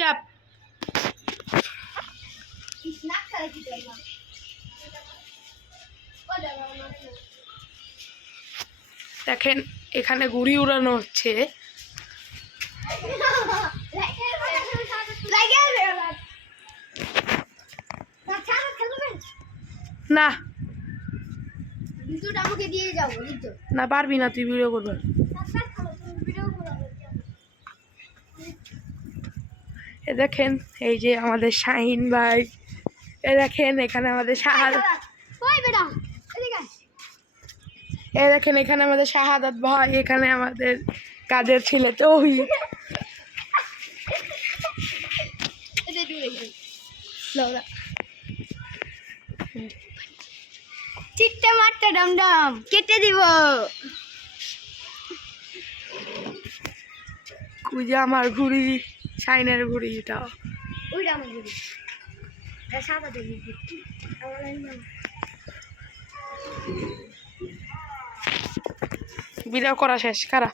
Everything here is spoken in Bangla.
চাপ দেখেন এখানে ঘুড়ি উড়ানো হচ্ছে। না আমাকে দিয়ে যাও না পারবি না, তুই ভিডিও করবি। এ দেখেন এই যে আমাদের শাহিন ভাই, এ দেখেন এখানে আমাদের শাহাদাত, এ দেখেন এখানে আমাদের শাহাদাত ভাই, এখানে আমাদের কাজের ছেলে তৌহিদ। চিট্টে মারতে ডমডম কেটে দিব। কুজা আমার ঘুড়ি, শাইনের ঘুড়িটা ওইটা আমার ঘুড়ি, সাদা দেখি ভিডিও করা শেষ কারা।